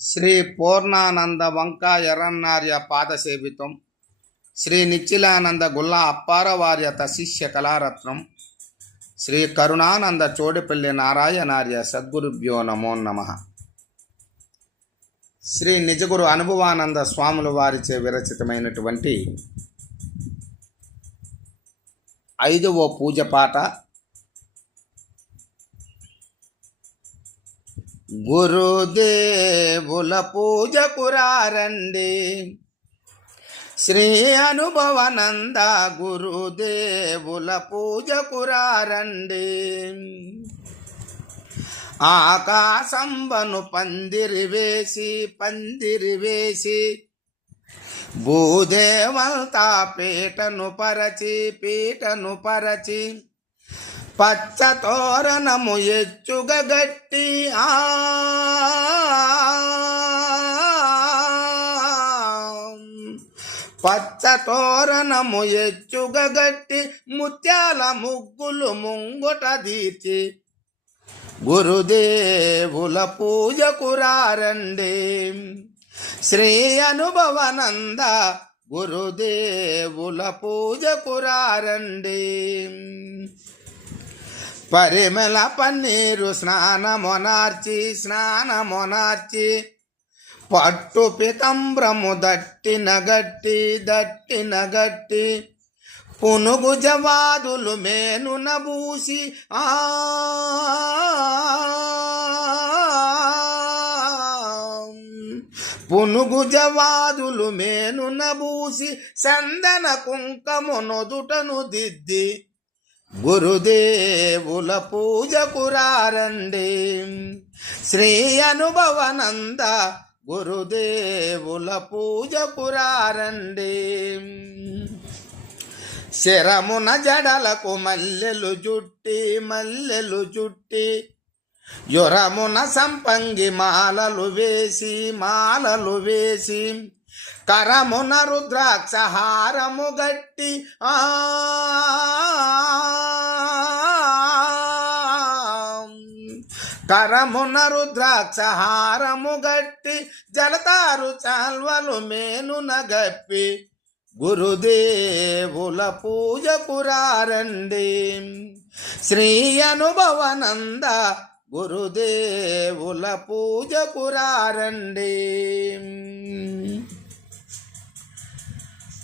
శ్రీ పూర్ణానంద వంక ఎర్రన్నార్య పాదసేవితం శ్రీ నిచ్చిలానంద గుల్లా అప్పారవార్యత శిష్య కళారత్నం శ్రీ కరుణానంద చోడిపల్లి నారాయణార్య సద్గురుభ్యో నమో నమ. శ్రీ నిజగురు అనుభవానంద స్వాముల వారిచే విరచితమైనటువంటి ఐదవ పూజ పాట గురుదేవుల పూజ కురారండి శ్రీ అనుభవనంద గురుదేవుల పూజ కురారండి ఆకాశంబను పందిరి వేసి పందిరి వేసి భూదేవంతా పీటను పరచి పీటను పరచి పచ్చ తోరణము ఎచ్చుగ గట్టి ఆ పచ్చ తోరణము ఎచ్చుగ గట్టి ముత్యాల ముగ్గులు ముంగుట దీర్చి గురుదేవుల పూజకు కురారండి శ్రీ అనుభవనంద గురుదేవుల పూజకు కురారండి పరిమళ పన్నీరు స్నానమొనార్చి స్నానమొనార్చి. పట్టు పితంబ్రము దట్టిన గట్టి దట్టిన గట్టి. పునుగు జవాదులు మేను నబూసి ఆ పునుగు జవాదులు మేను నబూసి సందన కుంకము నొదుటను దిద్ది. గురుదేవుల పూజ కురారండి శ్రీ అనుభవనంద గురుదేవుల పూజ కురారండి శరమున జడలకు మల్లెలు జుట్టి మల్లెలు జుట్టి యురమున సంపంగి మాలలు వేసి మాలలు వేసి కరమున రుద్రాక్ష హారము గట్టి ఆ కరమున రుద్రాక్ష హారము గట్టి జలతారు చాల్వలు మేనున గప్పి. గురుదేవుల పూజ కురారండి శ్రీ అనుభవనంద గురుదేవుల పూజ కురారండి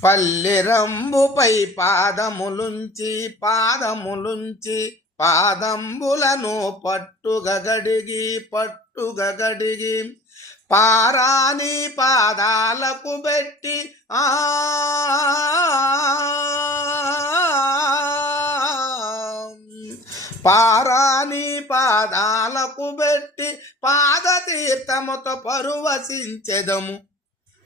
పల్లెరంబుపై పాదములుంచి పాదములుంచి పాదంబులను పట్టుగగడిగి పట్టుగగడిగి పారాని పాదాలకు పెట్టి ఆ పారాని పాదాలకు పెట్టి పాదతీర్థముతో పరువశించెదము.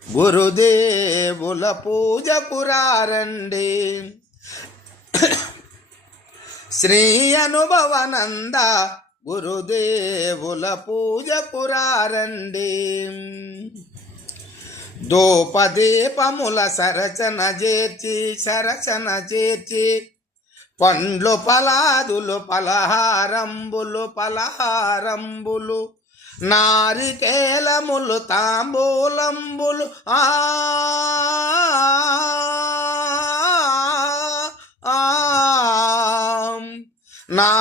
గురుదేవుల పూజకురారండి శ్రీ అనుభవనంద గురుదేవుల పూజ పురారండి. దోపదీపముల సరచన చేర్చి సరచన చేర్చి పండ్లు పలాదులు పలహారంబులు పలహారంబులు నారికేలములు తాంబూలంబులు ఆ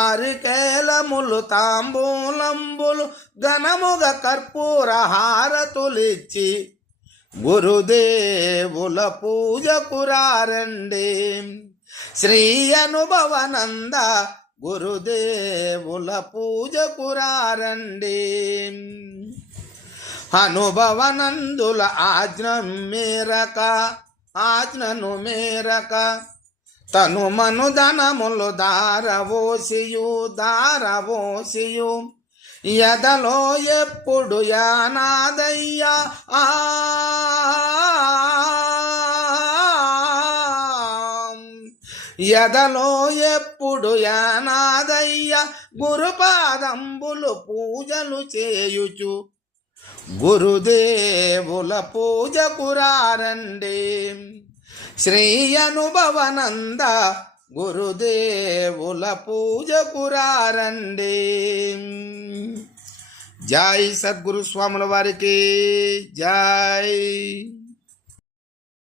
నారికేలములు తాంబూలంబులు ఘనముగ కర్పూర హారతులిచ్చి గురుదేవుల పూజకురారండి శ్రీ అనుభవనంద గురుదేవుల పూజకురారండి అనుభవనందుల ఆజ్ఞ మేరక ఆజ్ఞను మేరక తను మను ధనములు దారవోసియు దారవోసియు. ఎదలో ఎప్పుడు యానాదయ్యా? ఆ ఎదలో ఎప్పుడు యానాదయ్య? గురుపాదంబులు పూజలు చేయుచు. గురుదేవుల పూజ కురారండి శ్రీ అనుభవనంద గురుదేవుల పూజ కురారండి జై సద్గురు స్వాముల వారికి జై.